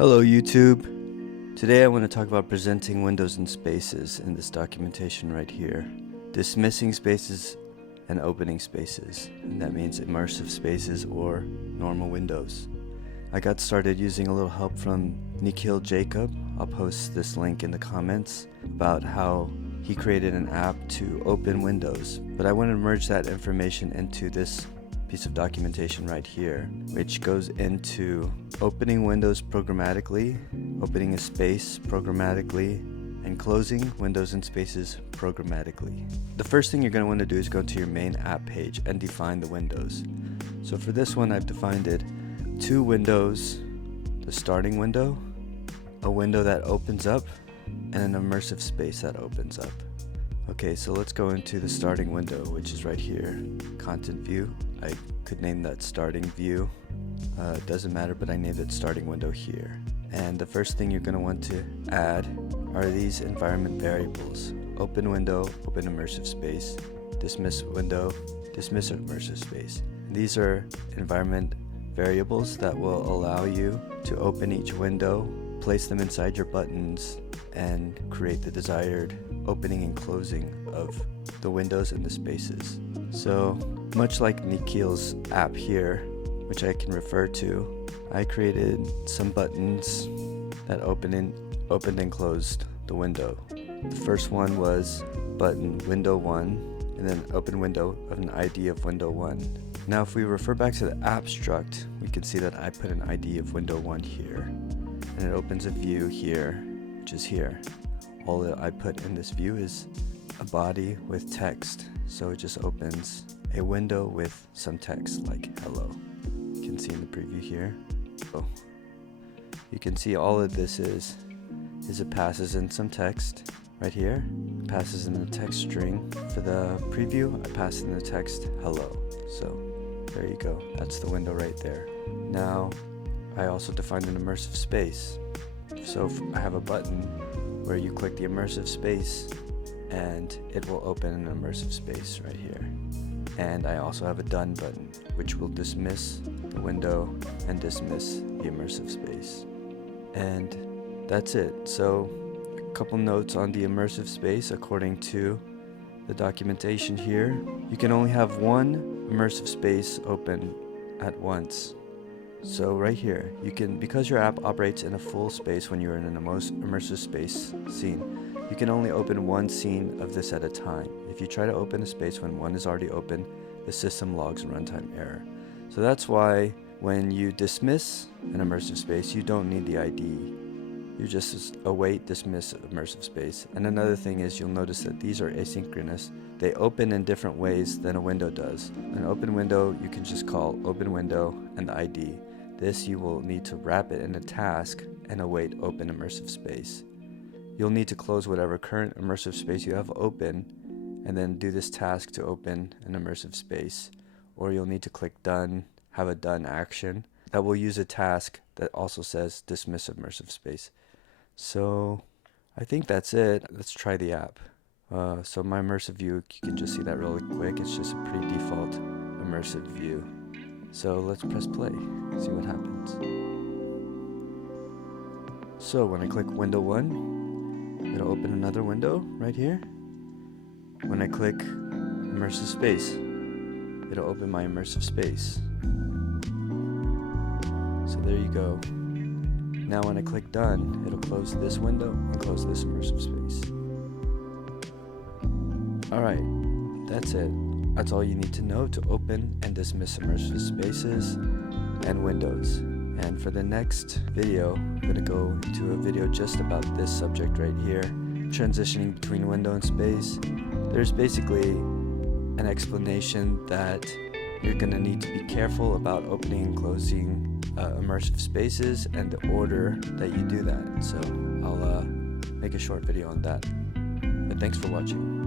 Hello YouTube. Today I want to talk about presenting windows and spaces in this documentation right here. Dismissing spaces and opening spaces. And that means immersive spaces or normal windows. I got started using a little help from Nikhil Jacob. I'll post this link in the comments about how he created an app to open windows. But I want to merge that information into this piece of documentation right here, which goes into opening windows programmatically, opening a space programmatically, and closing windows and spaces programmatically. The first thing you're going to want to do is go to your main app page and define the windows. So for this one, I've defined it two windows: the starting window, a window that opens up, and an immersive space that opens up. Okay, so let's go into the starting window, which is right here, content view. I could name that starting view. It doesn't matter, but I named it starting window here. And the first thing you're going to want to add are these environment variables: open window, open immersive space, dismiss window, dismiss immersive space. These are environment variables that will allow you to open each window, place them inside your buttons, and create the desired opening and closing of the windows and the spaces. So much like Nikhil's app here, which I can refer to, I created some buttons that opened and closed the window. The first one was button window 1, and then open window of an ID of window 1. Now if we refer back to the abstract, we can see that I put an ID of window 1 here, and it opens a view here, which is here. All that I put in this view is a body with text, so it just opens a window with some text like hello. You can see in the preview here. Oh, you can see all of this is it passes in some text right here. It passes in the text string. For the preview, I pass in the text hello. So there you go. That's the window right there. Now I also defined an immersive space. So if I have a button where you click the immersive space and it will open an immersive space right here. And I also have a done button, which will dismiss the window and dismiss the immersive space. And that's it. So a couple notes on the immersive space. According to the documentation here, you can only have one immersive space open at once. So right here, you can, because your app operates in a full space when you're in an immersive space scene, you can only open one scene of this at a time. If you try to open a space when one is already open, the system logs a runtime error. So that's why when you dismiss an immersive space, you don't need the ID. You just await dismiss immersive space. And another thing is, you'll notice that these are asynchronous. They open in different ways than a window does. An open window, you can just call open window and the ID. This you will need to wrap it in a task and await open immersive space. You'll need to close whatever current immersive space you have open and then do this task to open an immersive space. Or you'll need to click done, have a done action that will use a task that also says dismiss immersive space. So I think that's it. Let's try the app. So my immersive view, you can just see that really quick. It's just a pretty default immersive view. So let's press play, see what happens. So when I click window 1, it'll open another window right here. When I click immersive space, it'll open my immersive space. So there you go. Now when I click done, it'll close this window and close this immersive space. Alright, that's it. That's all you need to know to open and dismiss immersive spaces and windows. And for the next video, I'm going to go into a video just about this subject right here, transitioning between window and space. There's basically an explanation that you're going to need to be careful about opening and closing immersive spaces and the order that you do that. So I'll make a short video on that. But thanks for watching.